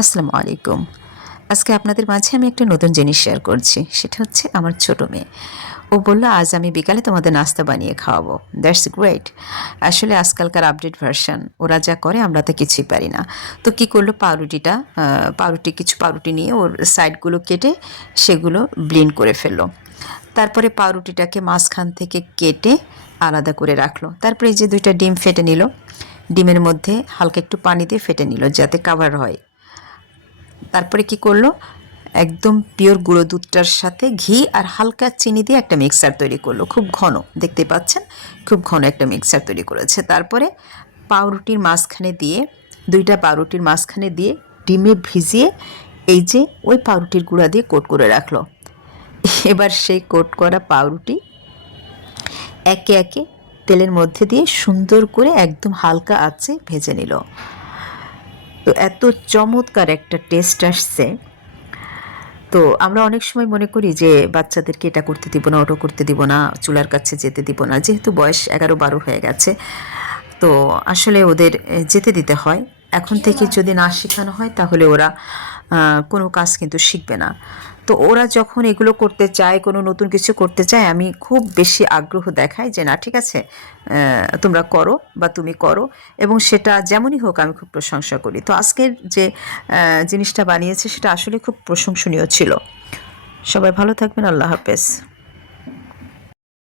আসসালামু আলাইকুম। আজকে আপনাদের মাঝে আমি একটা নতুন জিনিস শেয়ার করছি। সেটা হচ্ছে আমার ছোট মেয়ে। ও বলল, "আজ আমি বিকালে তোমাদের নাস্তা বানিয়ে খাওয়াবো।" That's great. আসলে আজকালকার আপডেট ভার্সন। ওরা যা করে আমরা তো কিছুই পারি না। তো কি করলো কিছু পাউরুটি নিয়ে ওর সাইডগুলো কেটে সেগুলো ব্লেন্ড করে ফেললো। তারপরে পাউরুটিটাকে মাঝখান থেকে কেটে আলাদা করে রাখলো। তারপরে এই যে ২ টা ডিম ফেটে নিল। ডিমের মধ্যে হালকা একটু পানি দিয়ে ফেটে নিল যাতে কাভার হয়। তারপরে কি করলো, একদম পিওর গুঁড়ো দুধটার সাথে ঘি আর হালকা চিনি দিয়ে একটা মিক্সার তৈরি করলো, খুব ঘন, দেখতে পাচ্ছেন, খুব ঘন একটা মিক্সার তৈরি করেছে। তারপরে পাউরুটির মাঝখানে দিয়ে ২টা পাউরুটির মাঝখানে দিয়ে ডিমে ভিজিয়ে এই যে ওই পাউরুটির গুঁড়া দিয়ে কোট করে রাখলো। এবার সেই কোট করা পাউরুটি একে একে তেলের মধ্যে দিয়ে সুন্দর করে একদম হালকা আঁচে ভেজে নিল। তো এত চমৎকার একটা টেস্ট আসছে। তো আমরা অনেক সময় মনে করি যে বাচ্চাদেরকে এটা করতে দিব না, ওটা করতে দিব না, চুলার কাছে যেতে দিব না, যেহেতু বয়স 11-12 হয়ে গেছে। তো আসলে ওদের যেতে দিতে হয়। এখন থেকে যদি না শেখানো হয় তাহলে ওরা কোনো কাজ কিন্তু শিখবে না। তো ওরা যখন এগুলো করতে চায়, কোনো নতুন কিছু করতে চায়, আমি খুব বেশি আগ্রহ দেখাই যে না, ঠিক আছে, তোমরা করো বা তুমি করো, এবং সেটা যেমনই হোক আমি খুব প্রশংসা করি। তো আজকের যে জিনিসটা বানিয়েছে সেটা আসলে খুব প্রশংসনীয় ছিল। সবাই ভালো থাকবেন। আল্লাহ হাফেজ।